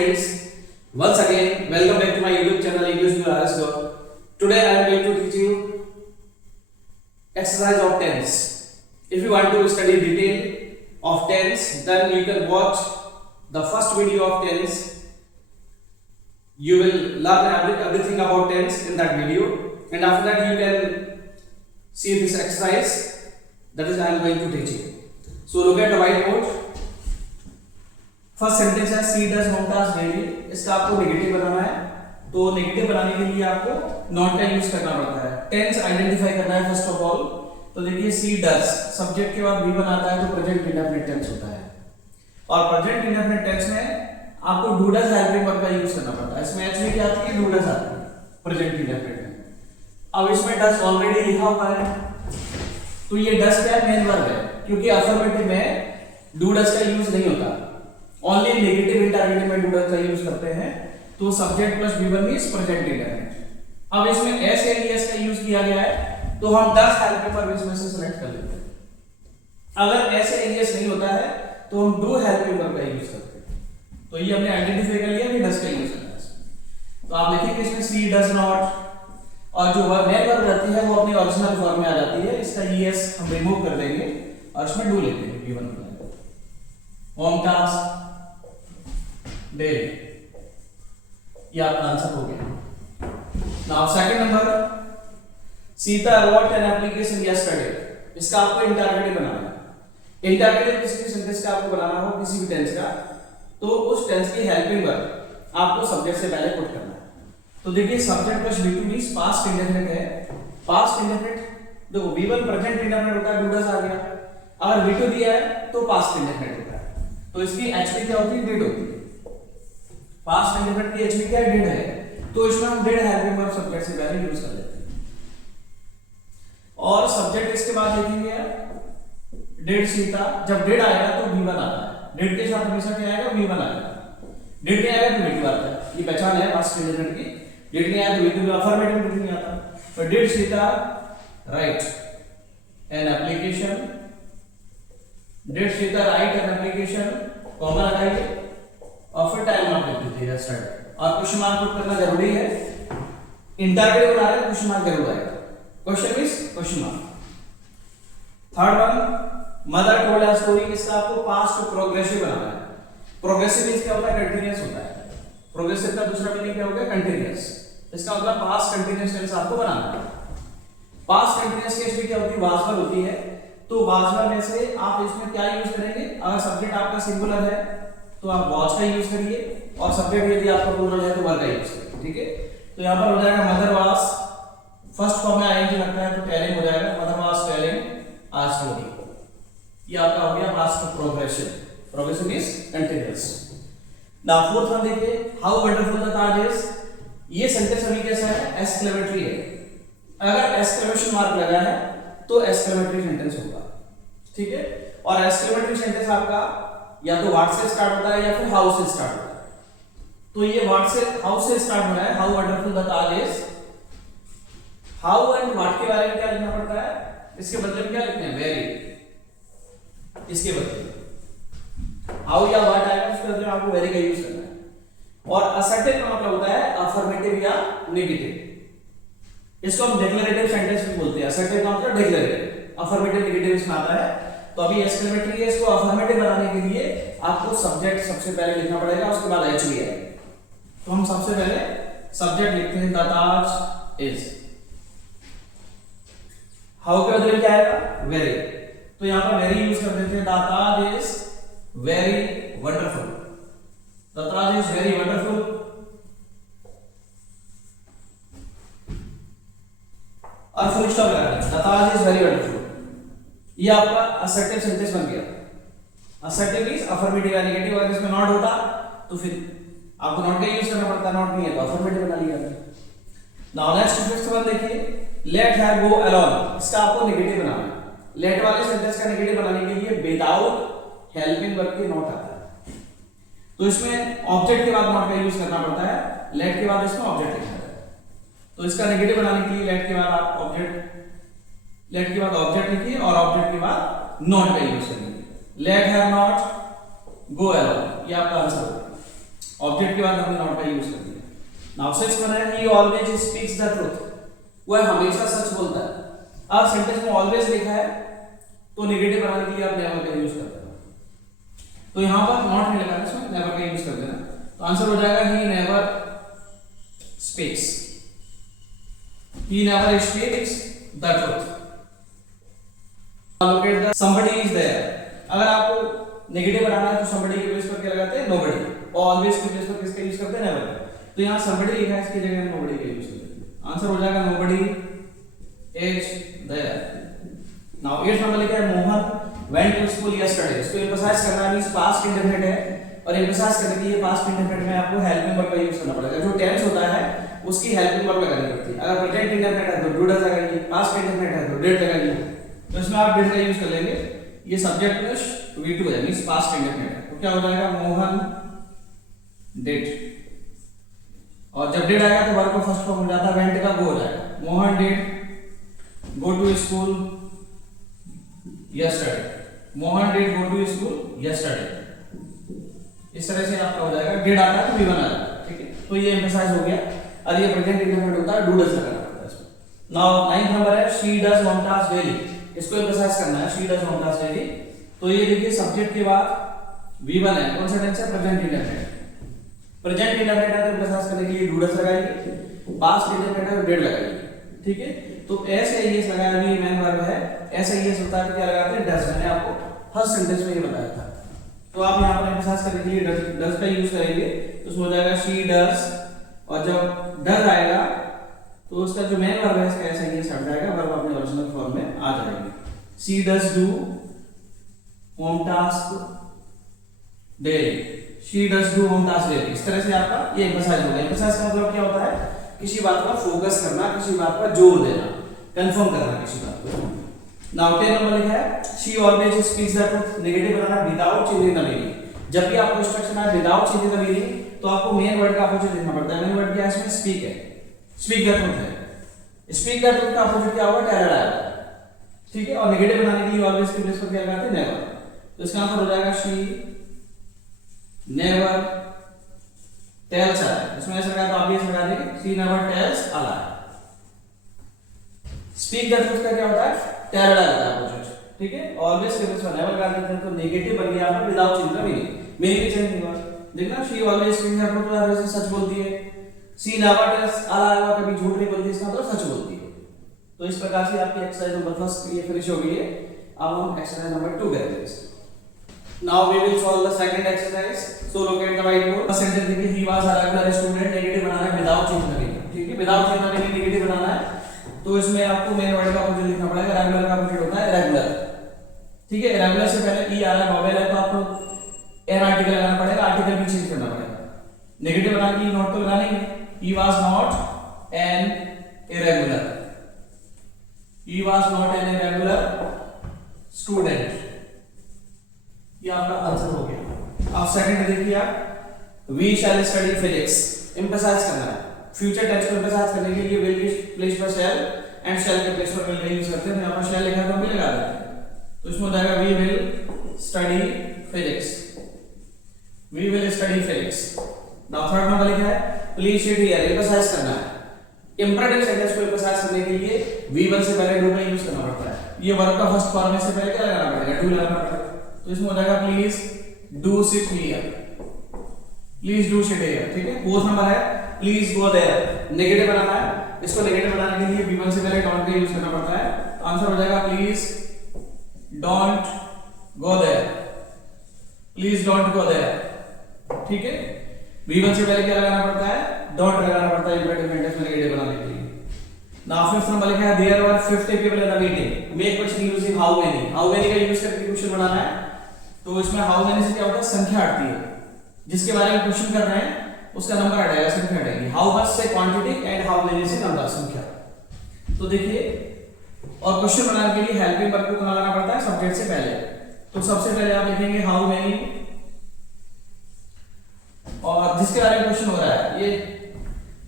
students, once again welcome back to my YouTube channel English with RS Gaur. Today I am going to teach you exercise of tense. If you want to study detail of tense, then you can watch the first video of tense. You will learn everything about tense in that video, and after that you can see this exercise that is I am going to teach you. So look at the whiteboard. First sentence है सी does home task daily. इसका आपको negative बनाना है, तो negative बनाने के लिए आपको नॉट का यूज करना पड़ता है. टेंस आइडेंटिफाई करना है फर्स्ट ऑफ ऑल. तो देखिए सी डज सब्जेक्ट के बाद V1 आता है तो प्रेजेंट इंडेफिनिट टेंस होता है, और प्रेजेंट इंडेफिनिट टेंस में आपको डू डज हेल्पिंग वर्ब का यूज करना पड़ता है. इसमें एक्चुअली क्या आती है, डू डज आती है प्रेजेंट इंडेफिनिट में. अब इसमें डज ऑलरेडी लिखा हुआ है, तो ये डज क्या मेन वर्ब है, क्योंकि अफर्मेटिव में डू डज का यूज नहीं होता, ओनली नेगेटिव इंटरगेटिव में डू डज का यूज करते हैं. तो subject plus V1 means present indefinite. अब इसमें एस या ईएस का यूज किया गया है, तो हम डज हेल्पिंग वर्ब इसमें से सिलेक्ट कर लेते हैं. अगर एस या ईएस नहीं होता है तो हम डू हेल्पिंग वर्ब का यूज करते हैं. तो ये हमने आइडेंटिफाई कर लिया कि डज का यूज करना है. तो आप लिखेंगे इसमें सी डज नॉट, और जो मेन वर्ब रहती है वो अपनी ओरिजिनल फॉर्म में आ जाती है. इसका ईएस हम रिमूव कर देंगे और इसमें डू लेते हैं V1 में. होम टास्क डेली, ये आपका आंसर हो गया. Now second number, Sita wrote an application yesterday. इसका आपको इंटरगेटिव बनाना है. इंटरगेटिव किसी भी सेंटेंस का आपको बनाना हो, किसी भी टेंस का, तो उस टेंस की हेल्पिंग वर्ब आपको सब्जेक्ट से पहले पुट करना है. तो देखिए subject plus V2 means past indefinite है. पास्ट इंडेफिनिट देखो V1 प्रेजेंट इंडेफिनिट होता है, डू डज आ गया. अगर V2 दिया है तो पास्ट इंडेफिनिट होता है, तो इसकी एचपी क्या होती है, डिड होती है. पास्ट इंडेफिनिट की एचपी क्या है, डिड है, तो इसमें हम डिड हेल्पिंग वर्ब सब्जेक्ट से पहले यूज कर लेते हैं. और सब्जेक्ट इसके बाद लिखेंगे डिड सीता. जब डिड आएगा तो V1 आता है. डिड के साथ हमेशा क्या आएगा, V1 आएगा. डिड नहीं आएगा तो V2 आता है. ये पहचान है पास्ट इंडेफिनिट की. डिड नहीं आया तो V2 में अफर्मेटिव डिड नहीं आता. तो did Sita right an application. Did Sita right an application, comma लगाइए और फिर टाइम मार्क लिख दीजिए यस्टरडे. और क्वेश्चन मार्क पुट करना जरूरी है. इंटरगेटिव बना रहे क्वेश्चन मार्क जरूर आएगा. Question is question mark. Third one, mother told a story. इसका आपको पास्ट प्रोग्रेसिव बनाना है. प्रोग्रेसिव मींस क्या होता है, कंटीन्यूअस होता है. प्रोग्रेसिव का दूसरा मीनिंग क्या होगा, कंटीन्यूअस. इसका मतलब पास्ट कंटीन्यूअस टेंस आपको बनाना है. पास्ट कंटीन्यूअस केस में क्या होती है, वाज वर्ब होती है. तो वाज वर्ब में से आप इसमें क्या यूज करेंगे, अगर सब्जेक्ट आपका सिंगुलर है तो आप वाज का यूज करिए, और सब्जेक्ट यदि आपका प्लूरल है तो वर का यूज करिए. ठीक है, तो यहां पर हो जाएगा मदर वाज, फर्स्ट फॉर्म में आईएनजी लगता है तो टेलिंग हो जाएगा. Mother was telling a story. ये आपका हो गया past progressive. Progressive is continuous. Now fourth one देखिए, how wonderful the Taj is. ये सेंटेंस अभी कैसा है, एक्सक्लेमेटरी है. अगर एक्सक्लेमेशन मार्क लगा है तो एक्सक्लेमेटरी सेंटेंस होगा. ठीक है, और एक्सक्लेमेटरी सेंटेंस आपका या तो व्हाट से स्टार्ट होता है या फिर हाउ से स्टार्ट होता है. तो ये व्हाट से हाउ से स्टार्ट हो रहा है, how wonderful the Taj is. How and what के बारे में क्या लिखना पड़ता है, इसके बदले में क्या लिखते हैं, वेरी. इसके बदले हाउ या व्हाट आएगा, उसके बदले में आपको वेरी का यूज करना है. और असर्टिव का मतलब होता है अफर्मेटिव या नेगेटिव. इसको हम डिक्लेरेटिव सेंटेंस भी बोलते हैं. असर्टिव का मतलब डिक्लेरेटिव, अफर्मेटिव नेगेटिव इसमें आता है. तो अभी एक्सक्लेमेटरी है, इसको अफर्मेटिव बनाने के लिए आपको सब्जेक्ट सबसे पहले लिखना पड़ेगा, उसके बाद एच भी है. तो हम सबसे पहले सब्जेक्ट लिखते हैं, द ताज इज. हाउ के बदले क्या आएगा, वेरी. तो यहां पर वेरी यूज कर देते हैं. The Taj is very wonderful. The Taj is very wonderful. और फुल स्टॉप लगा दें, the Taj is very wonderful. ये आपका असर्टिव सेंटेंस बन गया. असर्टिव मींस अफर्मेटिव या नेगेटिव. अगर इसमें नॉट होता तो फिर आपको नॉट का यूज करना पड़ता. नॉट नहीं है तो अफर्मेटिव बना लिया. नाउ नेक्स्ट फिफ्थ वन देखिए, लेट हर गो अलोन. इसका आपको नेगेटिव बनाना है. लेट वाले सेंटेंस का नेगेटिव बनाने के लिए विदाउट हेल्पिंग वर्ब के नॉट आता है. तो इसमें ऑब्जेक्ट के बाद नॉट का यूज करना पड़ता है. लेट के बाद इसमें ऑब्जेक्ट लिखना है. तो इसका नेगेटिव बनाने के लिए लेट के बाद आप ऑब्जेक्ट, लेट के बाद ऑब्जेक्ट लिखिए और ऑब्जेक्ट के बाद नॉट का यूज करिए. Let her not go alone, ये आपका आंसर होगा. ऑब्जेक्ट के बाद हमने नॉट का यूज कर दिया। नाउ 6 बना है ही ऑलवेज स्पीक्स द ट्रुथ, वह हमेशा सच बोलता है। अब सेंटेंस में ऑलवेज लिखा है तो नेगेटिव बनाने के लिए आप नेवर का यूज करते हो, तो यहां पर नॉट नहीं लगाना, इसमें नेवर का यूज कर देना। तो आंसर हो जाएगा he never speaks, he never speaks the truth. Locate the somebody is there, अगर आपको नेगेटिव बनाना है तो somebody के प्लेस पर क्या लगाते हैं nobody, और ऑलवेज के प्लेस पर किसका यूज करते हैं नेवर का। तो यहाँ somebody लिखा है, इसकी जगह nobody का यूज करते हैं। आंसर हो जाएगा nobody is there। Now 8 number लिखा है Mohan went to school yesterday, इसको एम्फसाइज करना है, मींस पास्ट इंडेफिनिट है, और एम्फसाइज करने के लिए पास्ट इंडेफिनिट में आपको हेल्पिंग वर्ब का यूज करना पड़ेगा। जो टेंस होता है उसकी हेल्पिंग वर्ब लगानी पड़ती है। अगर प्रेजेंट इंडेफिनिट है तो डू डज लगाएंगे, पास्ट इंडेफिनिट है तो डिड लगाएंगे, तो इसमें आप डिड का यूज कर लेंगे। ये सब्जेक्ट में V2 है, मींस पास्ट इंडेफिनिट है, तो क्या हो जाएगा मोहन डिड, और जब डिड आएगा तो वर्ब का फर्स्ट फॉर्म हो जाता है, वेंट का गो हो जाएगा, Mohan did go to school yesterday, Mohan did go to school yesterday. इस तरह से आपका हो जाएगा, डिड आता है तो V1 आ जाएगा, ठीक है। तो ये एम्फसाइज हो गया, और ये प्रेजेंट इंडेफिनिट होता है, डू डज लगाना पड़ता है इसमें। नाउ 9th नंबर है she does home task daily, इसको एम्फसाइज करना है, she does home task daily. तो ये देखिए सब्जेक्ट के बाद V1 है, कौन सा टेंस है, प्रेजेंट इंडेफिनिट। प्रेजेंट इंडेफिनिट है तो एम्फसाइज करने के लिए डू डज लगाएंगे, पास्ट इंडेफिनिट है तो डिड लगाएंगे, ठीक है। तो ऐसे ही ये लगाया, भी मेन वर्ब है, ऐसे ही होता है तो क्या लगाते हैं, डज। मैंने आपको फर्स्ट सेंटेंस में ये बताया था। तो आप यहाँ पर एम्फसाइज करने के लिए डज का यूज करेंगे, तो उसमें हो जाएगा शी डज, और जब डज आएगा तो उसका जो मेन वर्ब है इसका ऐसा ही हट जाएगा, वर्ब अपने ओरिजिनल फॉर्म में आ जाएगी। She does do home task daily, she does do home task daily. इस तरह से आपका ये एम्फसाइज होगा। एम्फसाइज का मतलब क्या होता है, किसी बात पर फोकस करना, किसी बात पर जोर देना, कंफर्म करना किसी बात को। नाउ 10 नंबर लिखा है she always speaks the truth, negative banana without changing the meaning. जब भी आपको इंस्ट्रक्शन आए विदाउट चेंजिंग द मीनिंग, तो आपको मेन वर्ड का अपोजिट लिखना पड़ता है। मेन वर्ड क्या है इसमें, स्पीक है, स्पीक द ट्रुथ है। स्पीक द ट्रुथ का अपोजिट क्या होगा, टेल आएगा, ठीक है। और नेगेटिव बनाने के लिए ऑलवेज के प्लेस पर क्या लगाते हैं, नेवर। तो इसका आंसर हो जाएगा शी नेवर टेल्स अ लाई, इसमें ऐसा लगा तो आप भी ऐसा लगा देंगे, she never tells a lie. Speak the truth का क्या होता है, टेल अ लाई होता है अपोजिट, ठीक है। ऑलवेज के प्लेस पर नेवर लगा देते हैं तो नेगेटिव बन गया आपका without change the meaning, meaning भी चेंज नहीं हुआ। देखना she always speaks the truth, वैसे सच बोलती है। सी नेवर टेल्स अ लाई, कभी झूठ नहीं बोलती, इसका मतलब सच बोलती है। तो इस प्रकार से आपकी एक्सरसाइज नंबर 1 ये फिनिश हो गई है। अब हम एक्सरसाइज नंबर 2 करेंगे। Now we will solve the second exercise. So locate the white board. First sentence देखिए he was a regular student, negative बनाना है विदाउट चेंज द मीनिंग, ठीक है। Without change the meaning negative बनाना है, तो इसमें आपको मेन वर्ड का अपोजिट लिखना पड़ेगा। रेगुलर का अपोजिट होता है रेगुलर, ठीक है। रेगुलर से पहले ई आ रहा है, वॉवेल है, तो आपको एन आर्टिकल लगाना पड़ेगा, आर्टिकल भी चेंज करना पड़ेगा। नेगेटिव बनाने के लिए नॉट तो लगाना ही है। He was not an irregular, he was not an irregular student, ये आपका आंसर हो गया। अब सेकंड देखिए आप, we shall study physics, emphasize करना है। फ्यूचर टेंस को एम्फसाइज करने के लिए will के प्लेस पर shall एंड shall के प्लेस पर will का यूज करते हैं। यहाँ पर shall लिखा है तो हम भी लगा देते हैं, तो इसमें हो जाएगा we will study physics, we will study physics। Now third number लिखा है प्लीज सिट हियर, एम्फसाइज करना है। इंपरेटिव सेंटेंस को एम्फसाइज करने के लिए V1 से पहले डू का यूज करना पड़ता है। ये वर्ब का फर्स्ट फॉर्म में से पहले क्या लगाना पड़ेगा, डू लगाना पड़ेगा। तो इसमें हो जाएगा please do sit here, please do sit here, ठीक है। फोर्थ नंबर है प्लीज गो देयर, नेगेटिव बनाना है। इसको नेगेटिव बनाने के लिए V1 से पहले डोंट का यूज करना पड़ता है। तो आंसर हो जाएगा please don't go there, please don't go there, ठीक है। V1 से पहले क्या लगाना पड़ता है, डोंट लगाना पड़ता है इंपरेटिव सेंटेंस में नेगेटिव बनाने के लिए। नाउ फिफ्थ नंबर लिखा है there were 50 people in the meeting, make question using how many. How many का यूज करके क्वेश्चन बनाना है। तो इसमें हाउ मेनी से क्या होता है, संख्या हटती है। जिसके बारे में क्वेश्चन कर रहे हैं उसका नंबर हटेगा, संख्या हटेगी। हाउ मच से क्वांटिटी एंड हाउ मेनी से नंबर, संख्या। तो देखिए, और क्वेश्चन बनाने के लिए हेल्पिंग वर्ब को लगाना पड़ता है सब्जेक्ट से पहले। तो सबसे पहले आप लिखेंगे हाउ मेनी, और जिसके बारे में क्वेश्चन हो रहा है ये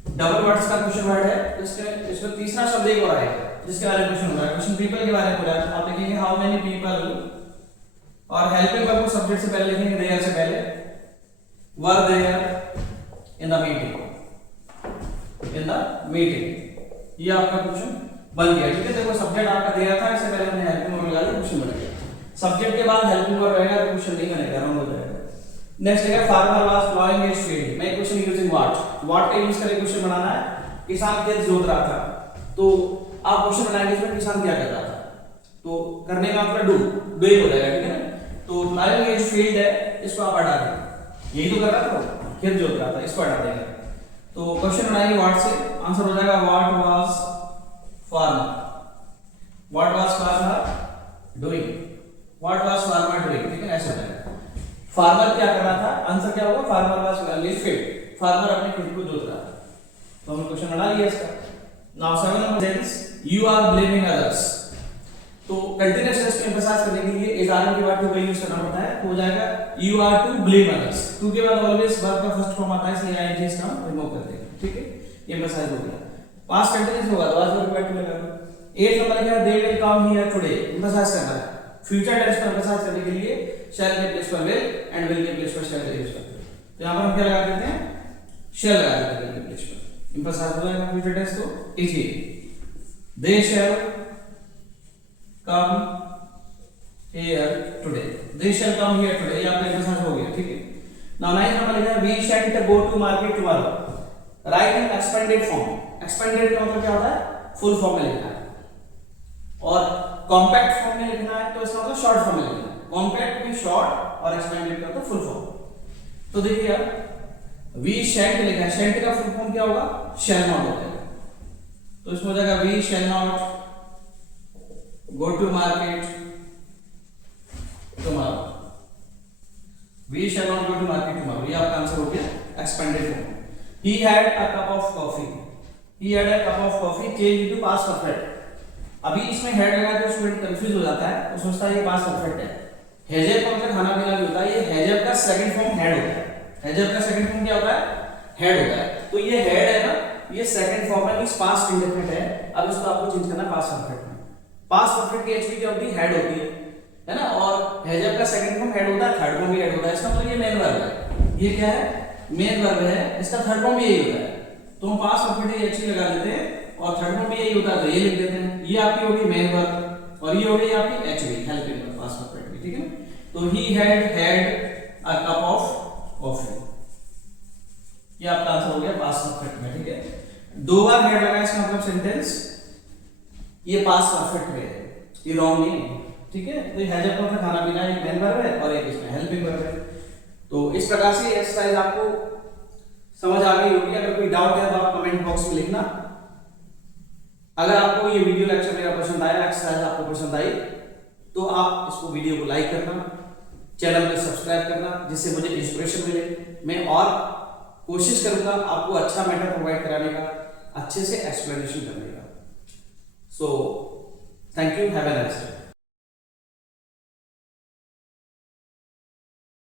डबल वर्ड्स का क्वेश्चन वर्ड है, इसमें तीसरा शब्द एक और आएगा जिसके बारे में क्वेश्चन हो रहा है। क्वेश्चन पीपल के बारे में हो रहा है, तो आप लिखेंगे हाउ मेनी पीपल, और हेल्पिंग वर्ब को सब्जेक्ट से पहले लिखेंगे देयर से पहले, were there in the meeting, in the meeting. ये आपका क्वेश्चन बन गया, ठीक है। देखो सब्जेक्ट आपका दिया था, इससे पहले हमने हेल्पिंग वर्ब लगा दिया, क्वेश्चन बन गया। सब्जेक्ट के बाद हेल्पिंग वर्ब रहेगा तो क्वेश्चन नहीं बनेगा, रॉन्ग हो जाएगा। नेक्स्ट है farmer was ploughing his field, मैं क्वेश्चन यूजिंग व्हाट, व्हाट का यूज करके क्वेश्चन बनाना है। किसान खेत जोत रहा था, तो आप क्वेश्चन बनाएंगे इसमें किसान क्या कर रहा था, तो करने का मतलब डूइंग हो जाएगा, ठीक है ना। तो प्लॉइंग हिज फील्ड है, इसको आप हटा देंगे, यही तो कर रहा था, खेत जोत रहा था, इसको हटा देंगे। तो क्वेश्चन बनाएंगे व्हाट से, आंसर हो जाएगा what was farmer, what was farmer doing, what was farmer doing, ठीक है, ऐसा हो जाएगा। फार्मर क्या कर रहा था, आंसर क्या होगा, farmer was ploughing his field, farmer अपने खेत को जोत रहा था। तो हमने क्वेश्चन बना लिया इसका। Now 7 number since you are blaming others, तो कंटीन्यूअस टेंस को एम्फसाइज करने के लिए इज आर के बाद टू का यूज करना पड़ता है, तो हो जाएगा you are to blame others. To के बाद ऑलवेज वर्ब का फर्स्ट फॉर्म आता है, इसलिए आईएनजी इसका हम रिमूव कर देंगे, ठीक है। ये एम्फसाइज हो गया। पास्ट कंटीन्यूअस होगा तो आज वर्ब के बाद टू लगा दो। 8 नंबर लिखा है they will come here today, emphasize करना है। फ्यूचर टेंस को एम्फसाइज करने के लिए शैल के प्लेस पर विल एंड विल के प्लेस पर शैल का यूज करते हैं। तो यहां पर हम क्या लगा देते हैं, शैल लगा देते हैं विल के प्लेस पर, एम्फसाइज हो जाएगा फ्यूचर टेंस को। Easy they shall come here today, they shall come here today, ये आपका एम्फसाइज हो गया, ठीक है। नाउ 9 नंबर लिखा है we shan't go to market tomorrow, right in expanded form. Expanded का मतलब क्या होता है, फुल फॉर्म में लिखना है, और कॉम्पैक्ट फॉर्म में लिखना है तो इसका मतलब शॉर्ट फॉर्म में लिखना है। कॉम्पैक्ट भी शॉर्ट और एक्सपेंडेड का मतलब फुल फॉर्म। तो देखिए आप वी शैंट लिखा है, शैंट का फुल फॉर्म क्या होगा, शैल नॉट होता है, तो इसमें हो जाएगा we shall not go to market tomorrow, we shall not go to market tomorrow, ये आपका आंसर हो गया expanded form. He had a cup of coffee, he had a cup of coffee change into past perfect. अभी इसमें head लगा के student confuse हो जाता है, वो सोचता है ये पास्ट परफेक्ट है। हैजर का मतलब खाना पीना भी होता है, ये हैजर का सेकंड फॉर्म हेड होता है। हैजर का सेकंड फॉर्म क्या होता है, हेड होता है। तो ये हेड है ना, ये सेकंड फॉर्म है, मींस पास्ट इंडेफिनिट है। अब इसको आपको चेंज करना है पास्ट परफेक्ट में। पास्ट परफेक्ट की एचवी क्या होती है, हेड होती है ना, और हैजर का सेकंड फॉर्म हेड होता है, थर्ड फॉर्म भी हेड होता है। इसका मतलब ये मेन वर्ब है, ये क्या है, मेन वर्ब है, इसका थर्ड फॉर्म भी यही होता है। तो हम पास्ट परफेक्ट की एचवी लगा देते हैं और थर्ड फॉर्म भी यही होता है, तो ये लिख देते हैं। ये आपकी होगी मेन वर्ब और ये हो गई आपकी HV, helping verb past perfect में, ठीक है। तो ही had a cup of coffee, ये आपका आंसर हो गया पास्ट परफेक्ट में, ठीक है। दो बार हेड लगा इसका मतलब सेंटेंस ये पास्ट परफेक्ट में है, ये रॉन्ग नहीं है, ठीक है। तो हैजर का खाना पीना एक मेन वर्ब है और एक इसमें हेल्पिंग वर्ब है। तो इस प्रकार से एक्सरसाइज आपको समझ आ गई होगी। अगर कोई डाउट है तो आप कमेंट बॉक्स में लिखना। अगर आपको ये वीडियो लेक्चर मेरा पसंद आया, एक्सरसाइज आपको पसंद आई, तो आप इसको वीडियो को लाइक करना, चैनल को सब्सक्राइब करना, जिससे मुझे इंस्पिरेशन मिले। मैं और कोशिश करूंगा आपको अच्छा मैटर प्रोवाइड कराने का, अच्छे से एक्सप्लेनेशन करने का। So thank you, have a nice day.